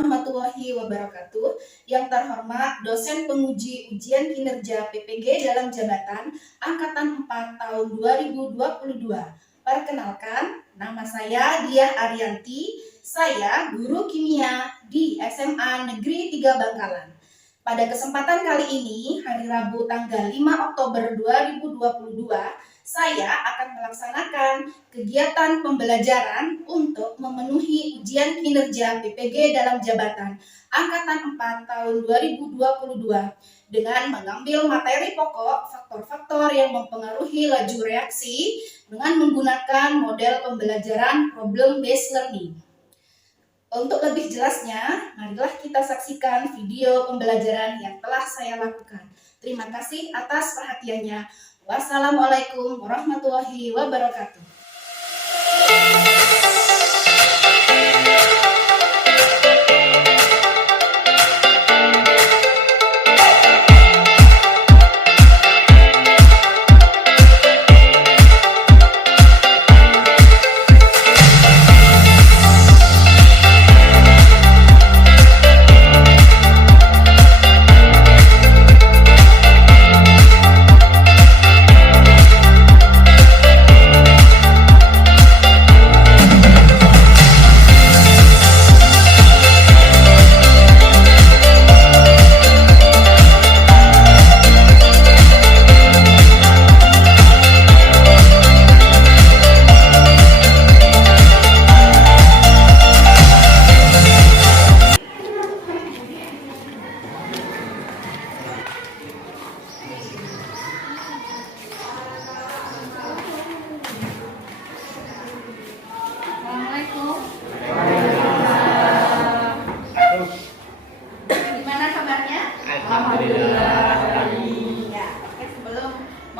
Warahmatullahi wabarakatuh. Yang terhormat dosen penguji ujian kinerja PPG dalam jabatan Angkatan 4 tahun 2022. Perkenalkan, nama saya Diah Arianti. Saya guru kimia di SMA Negeri 3 Bangkalan. Pada kesempatan kali ini, hari Rabu tanggal 5 Oktober 2022, saya akan melaksanakan kegiatan pembelajaran untuk memenuhi ujian kinerja PPG dalam jabatan Angkatan 4 tahun 2022 dengan mengambil materi pokok faktor-faktor yang mempengaruhi laju reaksi dengan menggunakan model pembelajaran problem based learning. Untuk lebih jelasnya, marilah kita saksikan video pembelajaran yang telah saya lakukan. Terima kasih atas perhatiannya. Wassalamualaikum warahmatullahi wabarakatuh.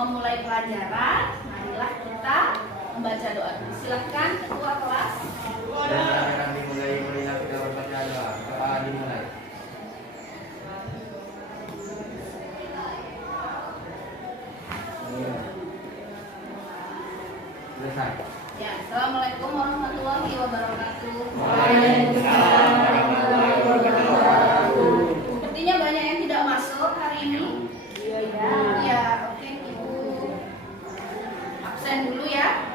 Memulai pelajaran, marilah kita membaca doa. Silakan ketua kelas. Ya, assalamualaikum warahmatullahi wabarakatuh. Waalaikumsalam warahmatullahi wabarakatuh. Sepertinya banyak yang tidak masuk hari ini. Iya, oke, Ibu absen dulu ya.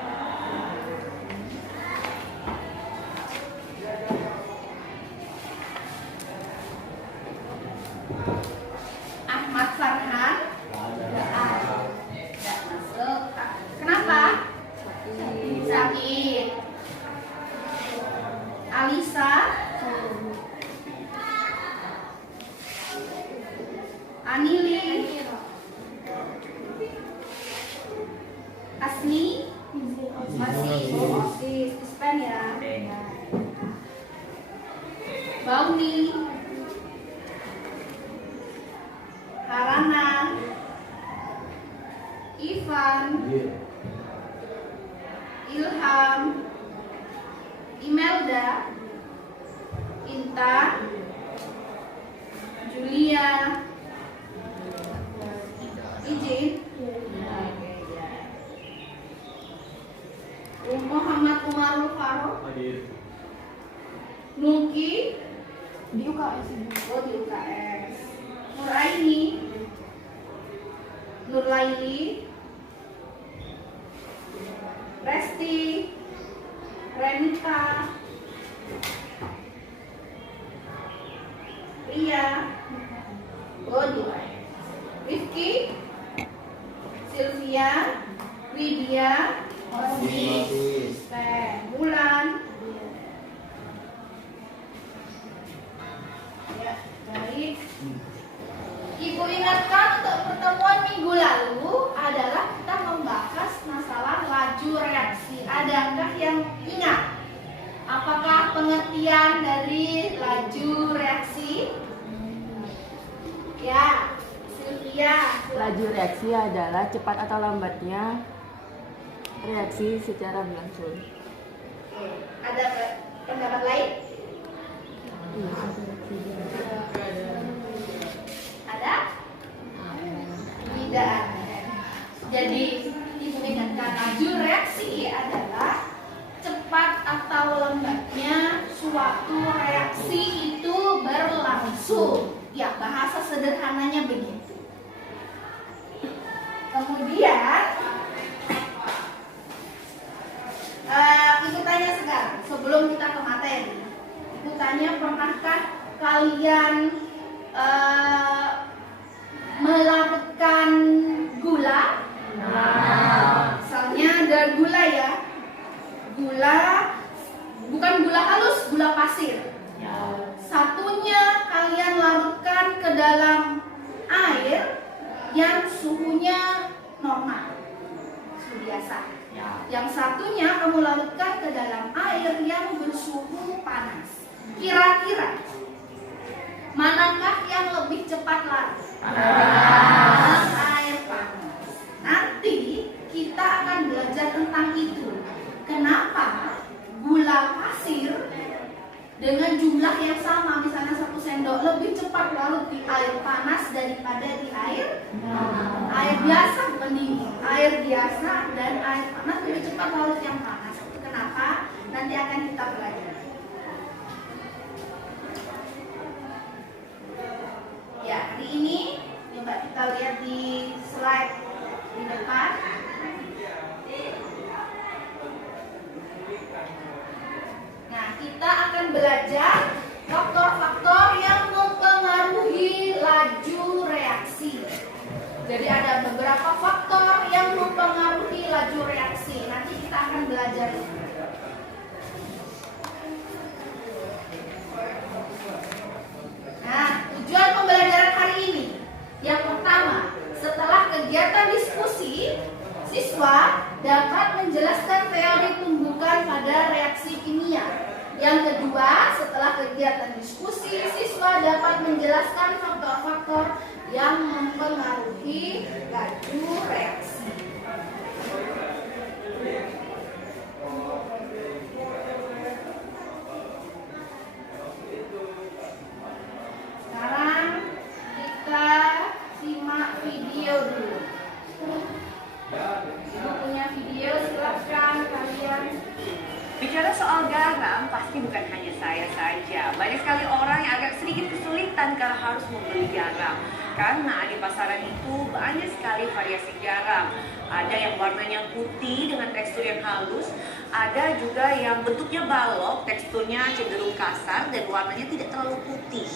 Ahmad Farhan tidak masuk. Kenapa? Sakit. Alisa, Anili, Asni, masih dispen ya. Bauni, Harana, Ivan, Ilham, Imelda, Inta, Julia, izin. Muhammad Umarul Farouk, Nuki di UKS. Oh, di UKS. Nuraini, Nurlaili, Resti, Renita, Ria, oh di UKS. Rifki, Sylvia, Widya, Bulan. Ya, baik. Ibu ingatkan untuk pertemuan minggu lalu adalah kita membahas masalah laju reaksi. Adakah yang ingat? Apakah pengertian dari laju reaksi? Ya, Sylvia. Laju reaksi adalah cepat atau lambatnya reaksi secara berlangsung. Ada pendapat lain? Ada? Tidak ada. Jadi Ibu ingatkan, laju reaksi adalah cepat atau lambatnya suatu reaksi itu sederhananya begitu. Kemudian Ibu tanya sekarang, sebelum kita ke materi, Ibu tanya, pernahkah kalian melarutkan gula? Misalnya ada gula ya, gula bukan gula halus, gula pasir. Satunya kalian larutkan ke dalam air yang suhunya normal, suhu biasa. Yang satunya kamu larutkan ke dalam air yang bersuhu panas. Kira-kira manakah yang lebih cepat larut? Air panas. Nanti kita akan belajar tentang itu. Kenapa gula pasir dengan jumlah yang sama, misalnya 1 sendok, lebih cepat larut di air panas daripada di air biasa, pendingin. Air biasa dan air panas lebih cepat larut yang panas. Itu kenapa? Nanti akan kita pelajari. Ya, hari ini coba kita lihat di slide di depan. Nah, kita akan belajar faktor-faktor yang mempengaruhi laju reaksi. Jadi ada beberapa faktor yang mempengaruhi laju reaksi. Nanti kita akan belajar itu. Nah, tujuan pembelajaran hari ini, yang pertama, setelah kegiatan diskusi, siswa dapat menjelaskan teori tumbukan pada reaksi kimia. Yang kedua, setelah kegiatan diskusi, siswa dapat menjelaskan faktor-faktor yang mempengaruhi laju reaksi. Sekarang kita simak video dulu. Ibu punya video, silakan kalian. Bicara soal garam, pasti bukan hanya saya saja. Banyak sekali orang yang agak sedikit kesulitan karena harus membeli garam. Karena di pasaran itu banyak sekali variasi garam. Ada yang warnanya putih dengan tekstur yang halus. Ada juga yang bentuknya balok, teksturnya cenderung kasar dan warnanya tidak terlalu putih.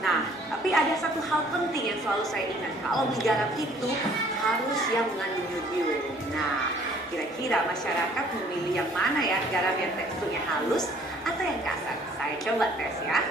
Nah, tapi ada satu hal penting yang selalu saya ingat. Kalau beli garam itu harus yang mengandung yodium. Nah, kira-kira masyarakat memilih yang mana ya? Garam yang teksturnya halus atau yang kasar? Saya coba tes ya.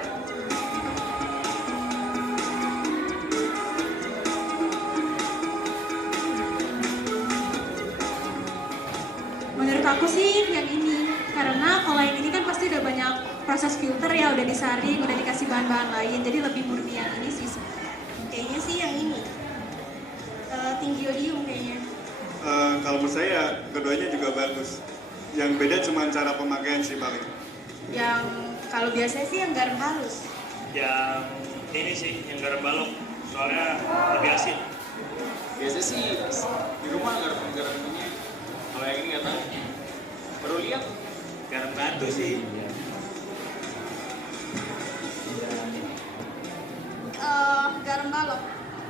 Menurut aku sih yang ini, karena kalau yang ini kan pasti udah banyak proses filter ya, udah disaring, udah dikasih bahan-bahan lain, jadi lebih murni yang ini sih. Kayaknya sih yang ini, tinggi yodium kayaknya. Kalau menurut saya keduanya juga bagus. Yang beda cuma cara pemakaian sih paling. Yang kalau biasanya sih yang garam halus. Yang ini sih, yang garam balok, soalnya lebih asin. Biasa sih di rumah garam ini. Kalau yang ini nggak tahu. Baru lihat Garam batu sih. Garam balok,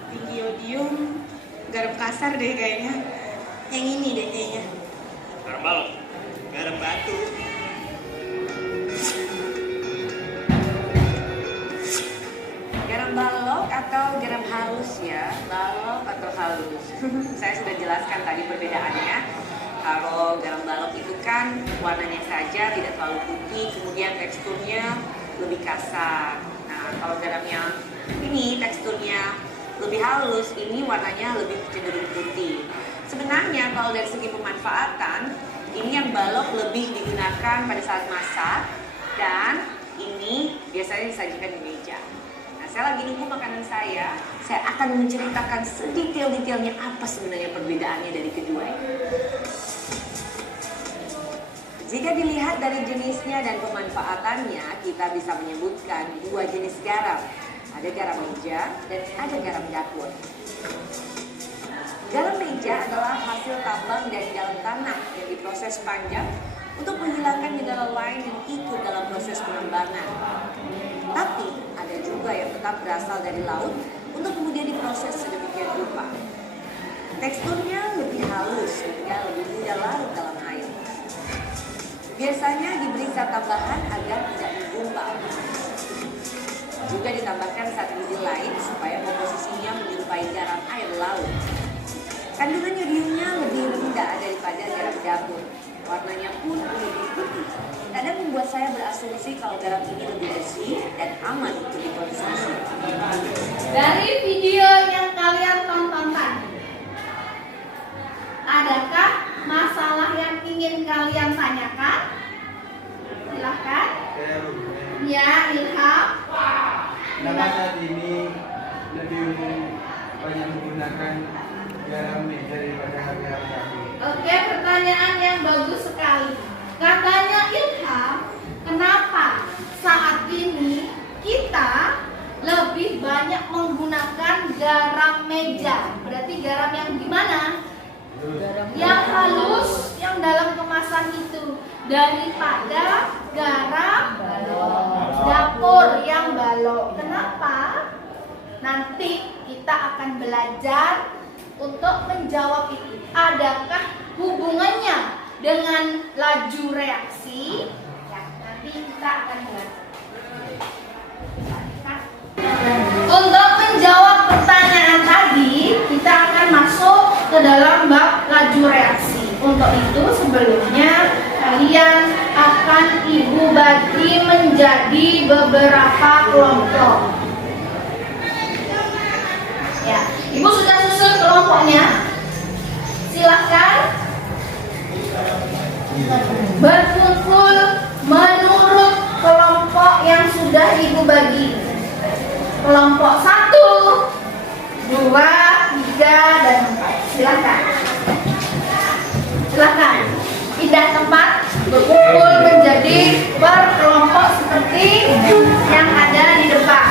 tinggi yodium, garam kasar deh kayaknya. Yang ini deh kayaknya. Garam balok, garam batu. Garam balok atau garam halus ya? Balok atau halus? Saya sudah jelaskan tadi perbedaannya. Kalau garam balok itu kan warnanya saja tidak terlalu putih, kemudian teksturnya lebih kasar. Nah, kalau garam yang ini teksturnya lebih halus, ini warnanya lebih cenderung putih. Sebenarnya kalau dari segi pemanfaatan, ini yang balok lebih digunakan pada saat masak dan ini biasanya disajikan di meja. Nah, saya lagi nunggu makanan saya akan menceritakan sedetail-detailnya apa sebenarnya perbedaannya dari kedua ini. Jika dilihat dari jenisnya dan pemanfaatannya, kita bisa menyebutkan dua jenis garam. Ada garam meja dan ada garam dapur. Garam meja adalah hasil tambang dari dalam tanah yang diproses panjang untuk menghilangkan mineral lain yang ikut dalam proses pengembangan. Tapi ada juga yang tetap berasal dari laut untuk kemudian diproses sedemikian rupa. Teksturnya lebih halus sehingga lebih mudah larut dalam air. Biasanya diberi zat tambahan agar tidak menggumpal. Juga ditambahkan zat gizi lain supaya komposisinya menyerupai garam air laut. Kandungan yodiumnya lebih rendah daripada garam dapur. Warnanya pun lebih putih. Kadang membuat saya berasumsi kalau garam ini lebih bersih dan aman untuk dikonsumsi. Dari video yang kalian tonton tadi, adakah masalah yang ingin kalian tanyakan? Silahkan. Ya, Ilham. Kenapa saat ini lebih banyak menggunakan garam meja daripada garam dapur? Oke, pertanyaan yang bagus sekali. Katanya Ilham, kenapa saat ini kita lebih banyak menggunakan garam meja? Berarti garam yang gimana? Yang halus, yang dalam kemasan itu, daripada garam dapur yang balok. Kenapa? Nanti kita akan belajar untuk menjawab itu. Adakah hubungannya dengan laju reaksi? Ya, nanti kita akan belajar. Untuk menjawab pertanyaan tadi, kita akan masuk ke dalam bab laju reaksi. Untuk itu sebelumnya kalian akan Ibu bagi menjadi beberapa kelompok. Ya, Ibu sudah susun kelompoknya. Silakan berkumpul menurut kelompok yang sudah Ibu bagi. Kelompok 1, 2, 3, dan 4. Silakan. Silakan. Pindah tempat, berkumpul menjadi berkelompok seperti yang ada di depan.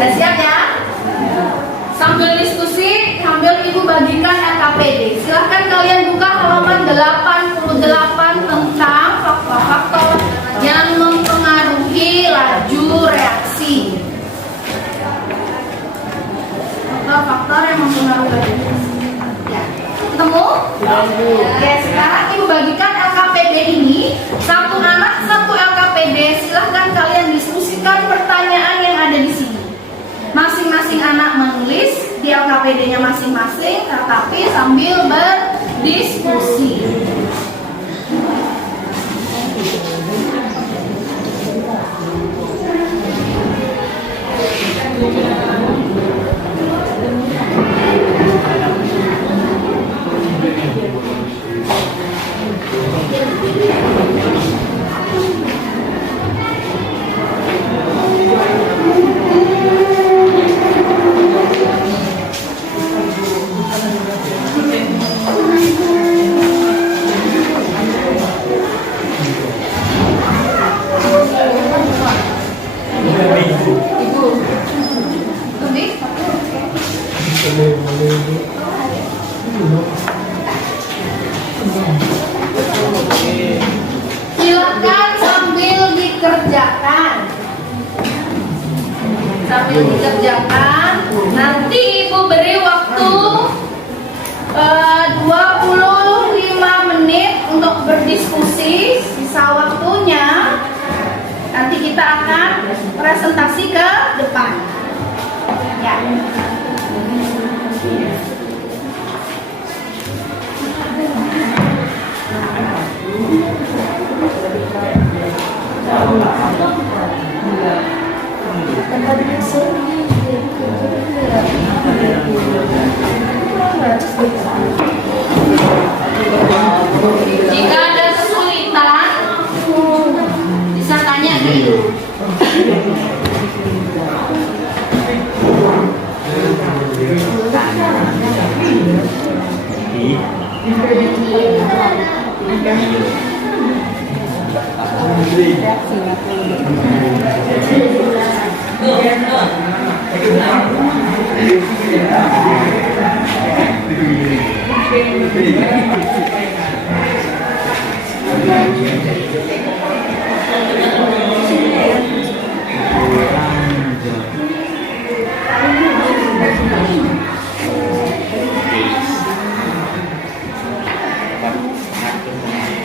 Sudah siap ya? Sambil diskusi, sambil Ibu bagikan LKPD. Silahkan kalian buka halaman 88 tentang faktor-faktor yang mempengaruhi laju reaksi. Faktor-faktor yang mempengaruhi laju reaksi. Ya. Ketemu? Oke, sekarang Ibu bagikan LKPD ini. Satu anak, satu LKPD. Silahkan kalian diskusikan pertanyaan yang ada di sini. Masing-masing anak menulis di LKPD-nya masing-masing, tetapi sambil berdiskusi. Sambil dikerjakan, nanti Ibu beri waktu 25 menit untuk berdiskusi. Sisa waktunya nanti kita akan presentasi ke depan. Ya. Jika ada kesulitan, bisa tanya ke Ibu.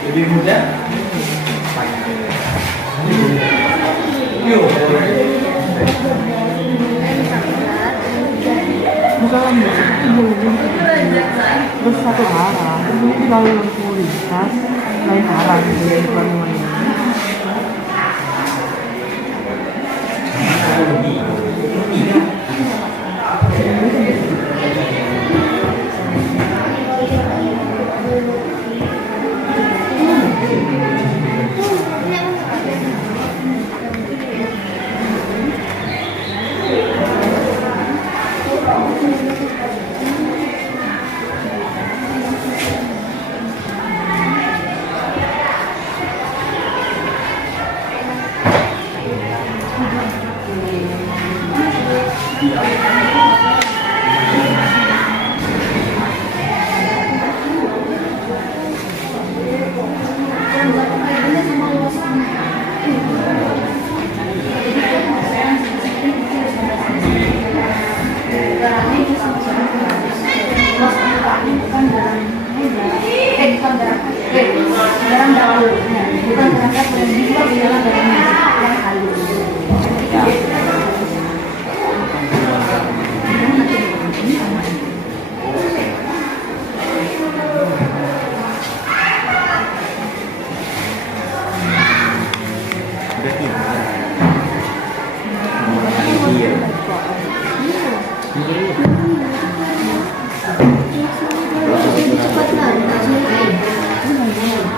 Lebih mudah? Terus satu arah, terus ini terlalu lintas lain arah gitu ya,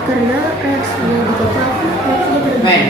karena reaksinya di kepala reaksinya berbeda.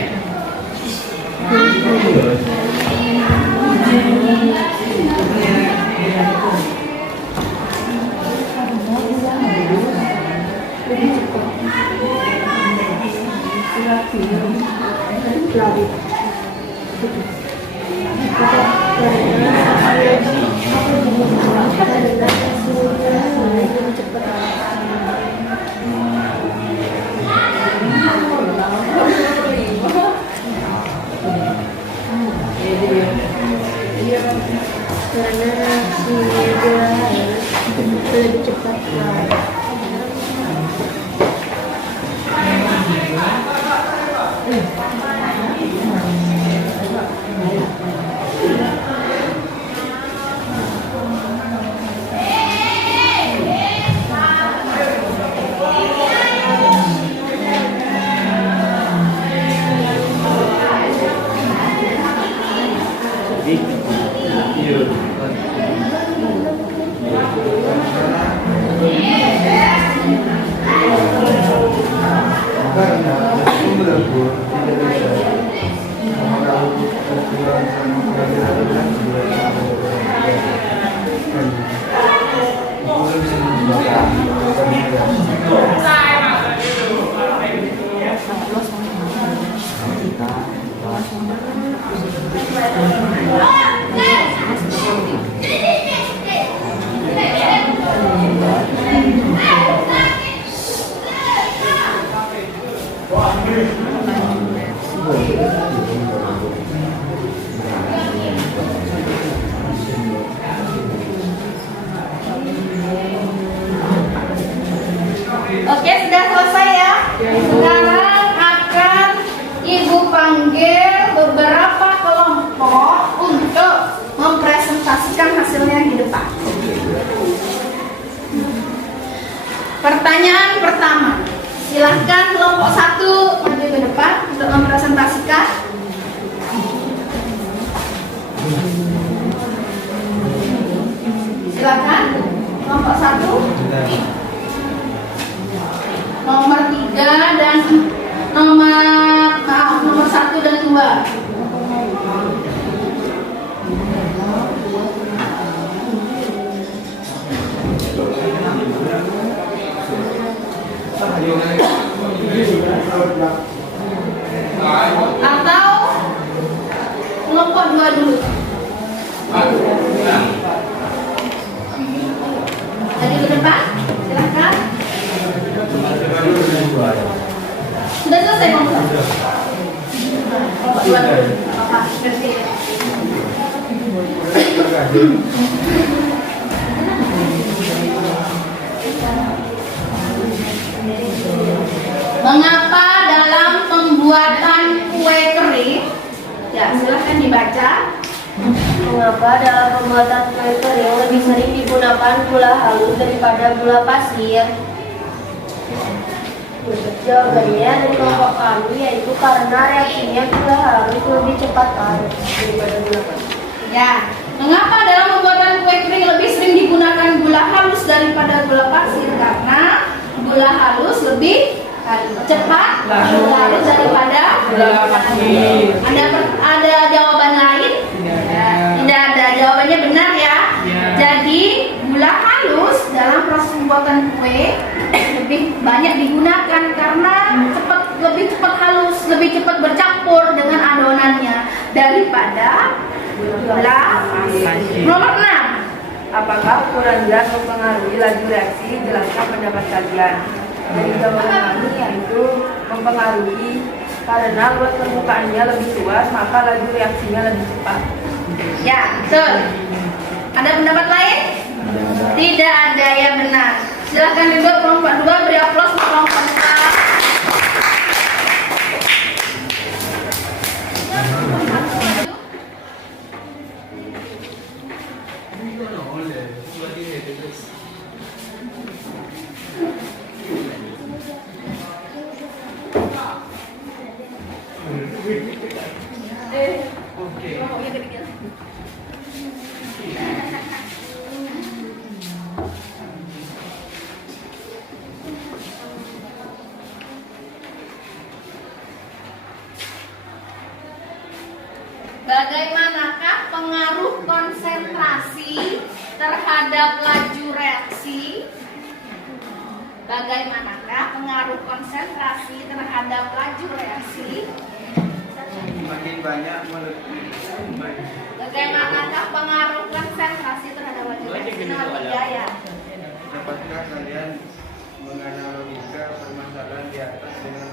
Karena reaksinya dia lebih cepat. Pertanyaan pertama, silahkan kelompok 1 maju ke depan untuk mempresentasikan. Silakan kelompok 1, nomor 3 dan nomor 1 dan 2. Atau kelompok 2 dulu. Jadi ke depan, silakan. Sudah selesai kelompok 1. Kelompok 2 dulu. Apa? Berarti. Mengapa dalam pembuatan kue kering? Ya, silahkan dibaca. Mengapa dalam pembuatan kue kering lebih sering digunakan gula halus daripada gula pasir? Jawabannya dari kelompok kami yaitu karena reaksinya gula halus lebih cepat larut daripada gula pasir. Ya, mengapa dalam pembuatan kue kering lebih sering digunakan gula halus daripada gula pasir? Karena gula halus lebih cepat larut daripada gula pasir. Ada jawaban lain? Tidak ada. Jawabannya benar ya. Jadi gula halus dalam proses pembuatan kue lebih banyak digunakan karena lebih cepat halus, lebih cepat bercampur dengan adonannya daripada gula pasir. Nomor 6. Apakah ukuran gas mempengaruhi laju reaksi? Jelaskan pendapat kalian. Dari jawaban kami yaitu mempengaruhi karena luas permukaannya lebih luas, maka laju reaksinya lebih cepat. Ya, betul. Ada pendapat lain? Tidak ada, ya benar. Silakan duduk kelompok 2, beri aplaus untuk kelompok 4. Bagaimanakah pengaruh konsentrasi terhadap laju reaksi? Bagaimanakah pengaruh konsentrasi terhadap laju reaksi? Makin banyak molekul. Bagaimanakah pengaruh konsentrasi terhadap laju reaksi? Ya. Dapatkah kalian menganalogikan permasalahan di atas dengan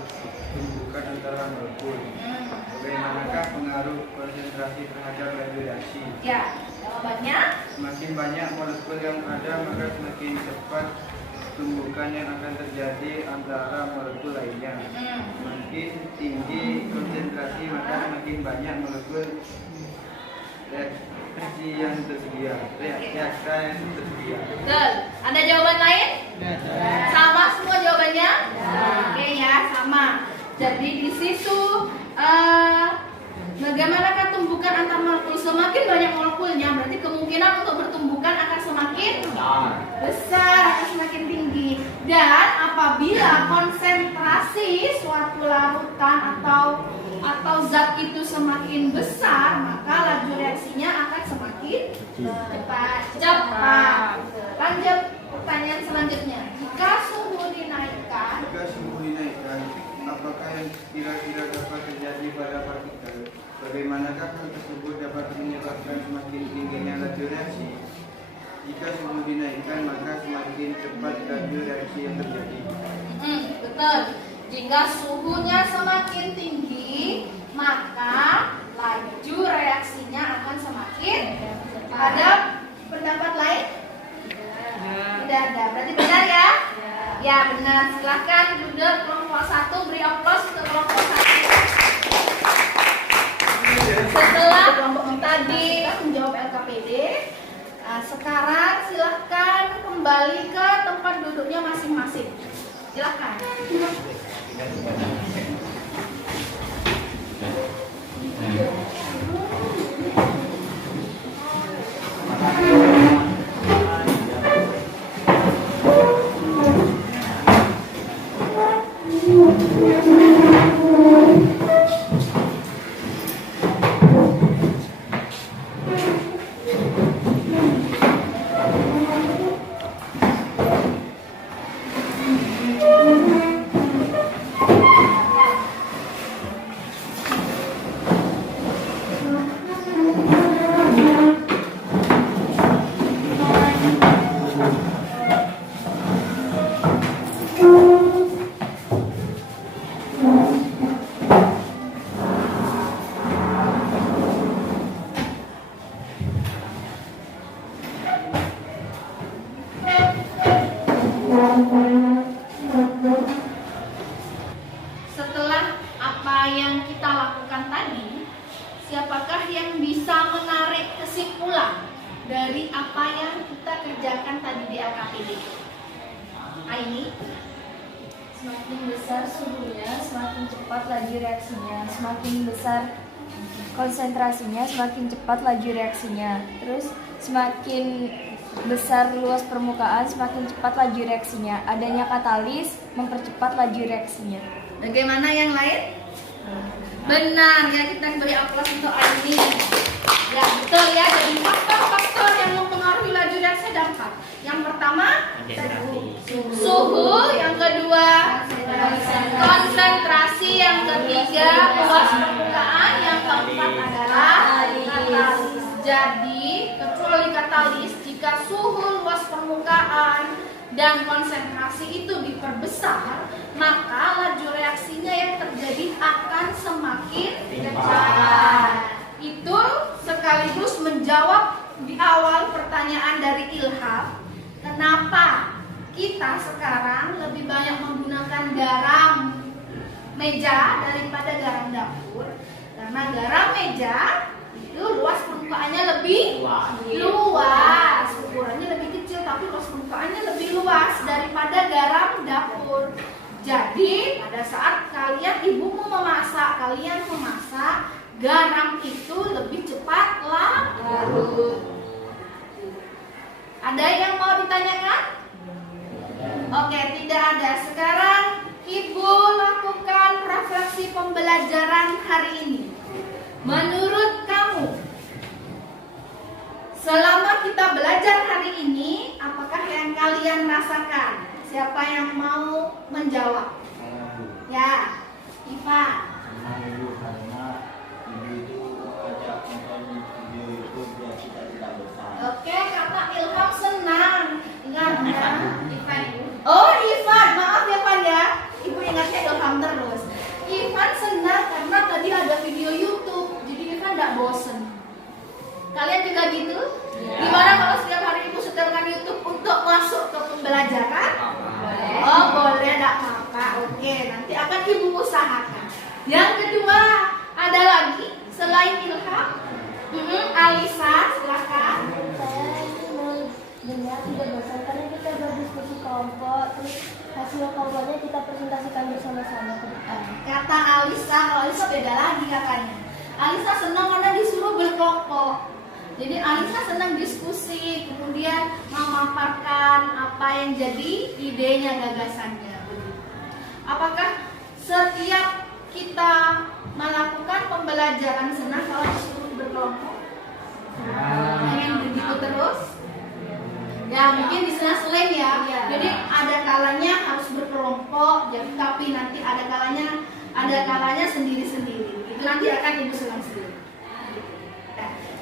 tumbukan antara molekul? Bagaimanakah pengaruh konsentrasi terhadap laju reaksi? Ya, jawabannya Semakin banyak molekul yang ada, maka semakin cepat tumbukan yang akan terjadi antara molekul lainnya. Semakin tinggi konsentrasi, maka semakin banyak molekul reaksi yang tersedia. betul. Ada jawaban lain? Sama semua jawabannya? Oke ya, sama. Jadi di situ bagaimanakah tumbukan antar molekul? Semakin banyak molekulnya, berarti kemungkinan untuk bertumbukan akan semakin besar, akan semakin tinggi. Dan apabila konsentrasi suatu larutan atau zat itu semakin besar, maka laju reaksinya akan semakin cepat. Lanjut pertanyaan selanjutnya. Jika suhu dinaikkan, apakah yang kira-kira dapat terjadi pada partikel? Bagaimanakah hal tersebut dapat menyebabkan semakin tingginya laju reaksi? Jika suhu dinaikkan, maka semakin cepat laju reaksi yang terjadi. Betul. Jika suhunya semakin tinggi, maka laju reaksinya akan semakin cepat. Ada pendapat lain? Tidak ada. Berarti benar ya? Ya benar. Silahkan duduk kelompok 1, beri aplaus untuk kelompok 1. Setelah kelompok tadi menjawab LKPD, sekarang silahkan kembali ke tempat duduknya masing-masing. Silakan. Setelah apa yang kita lakukan tadi, siapakah yang bisa menarik kesimpulan dari apa yang kita kerjakan tadi di LKPD? Aini? Semakin besar suhunya, semakin cepat laju reaksinya. Semakin besar konsentrasinya, semakin cepat laju reaksinya. Terus semakin besar luas permukaan, semakin cepat laju reaksinya. Adanya katalis mempercepat laju reaksinya. Bagaimana yang lain? Benar, ya kita beri aplaus untuk Aini. Ya betul ya, jadi faktor-faktor yang mempengaruhi laju reaksi ada 4. Yang pertama suhu, yang kedua konsentrasi, yang ketiga luas permukaan, yang keempat adalah katalis. Jadi kecuali katalis, jika suhu, luas permukaan, dan konsentrasi itu diperbesar, maka laju reaksinya yang terjadi akan semakin cepat. Itu sekaligus menjawab di awal pertanyaan dari Ilham, kenapa kita sekarang lebih banyak menggunakan garam meja daripada garam dapur? Karena garam meja itu luas permukaannya lebih luas, ukurannya lebih kecil tapi luas permukaannya lebih luas daripada garam dapur. Jadi pada saat ibu mau memasak, kalian memasak, garam itu lebih cepat larut. Ada yang mau ditanyakan? Oke, tidak ada. Sekarang ibu lakukan refleksi pembelajaran hari ini. Menurut kamu, selama kita belajar hari ini, apakah yang kalian rasakan? Siapa yang mau menjawab? Ya, Iva. Oke, kata Ilham senang karena Ivan, maaf ya Van ya, ibu ingatnya Ilham terus. Ivan senang karena tadi ada video YouTube, jadi Ivan tidak bosen. Kalian juga gitu? Gimana kalau setiap hari ibu setelkan YouTube untuk masuk ke pembelajaran? Oh boleh, tidak apa-apa. Oke, nanti akan ibu usahakan. Yang kedua, ada lagi selain Ilham? Alisa, silakan. Saya ingin dengar tidak bosan karena kita berdiskusi kelompok, terus hasil kelompoknya kita presentasikan bersama-sama ke depan. Kata Alisa, kalau Alisa beda lagi katanya. Alisa senang karena disuruh berkelompok. Jadi Alisa senang diskusi, kemudian memaparkan apa yang jadi idenya, gagasannya. Apakah setiap kita melakukan pembelajaran senang kalau disuruh berkelompok? Pengen begitu terus? Ya mungkin di sela-sela ya. Jadi ada kalanya harus berkelompok, jadi tapi nanti ada kalanya sendiri-sendiri. Itu nanti akan ibu selang sendiri.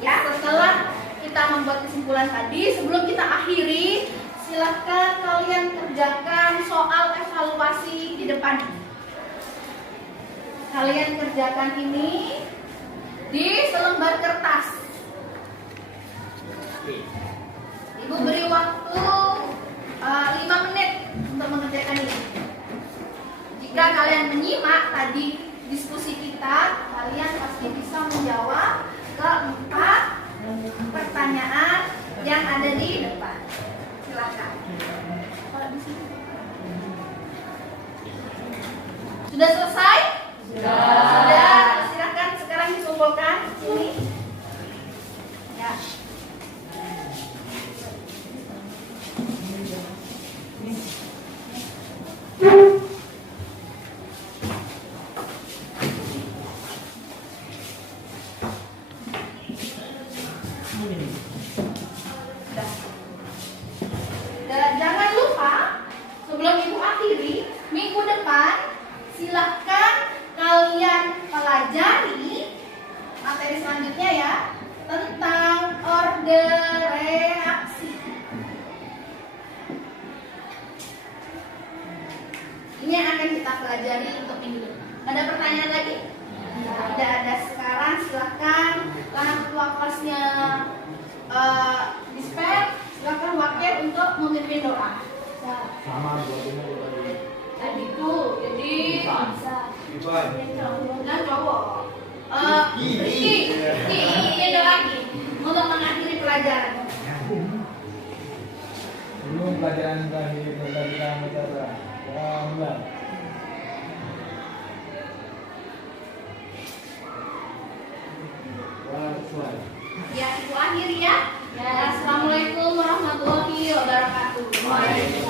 Ya, setelah kita membuat kesimpulan tadi, sebelum kita akhiri, silakan kalian kerjakan soal evaluasi di depan. Kalian kerjakan ini di selembar kertas. Ibu beri waktu 5 menit untuk mengerjakan ini. Jika kalian menyimak tadi diskusi kita, kalian pasti bisa menjawab ke-4 pertanyaan yang ada di depan. Silakan. Kalau di sini. selanjutnya ya, tentang orde reaksi. Ini yang akan kita pelajari untuk minggu depan. Ada pertanyaan lagi? Tidak ada. Sekarang silakan karena ketua kelasnya dispen, silakan wakil untuk memimpin doa. Sama buatnya Tadi itu, jadi Iban. dan cowok. Rizky doa lagi untuk mengakhiri pelajaran. Belum pelajaran terakhir kita bicara. Mulai. Ya, itu akhir ya. Assalamualaikum warahmatullahi wabarakatuh.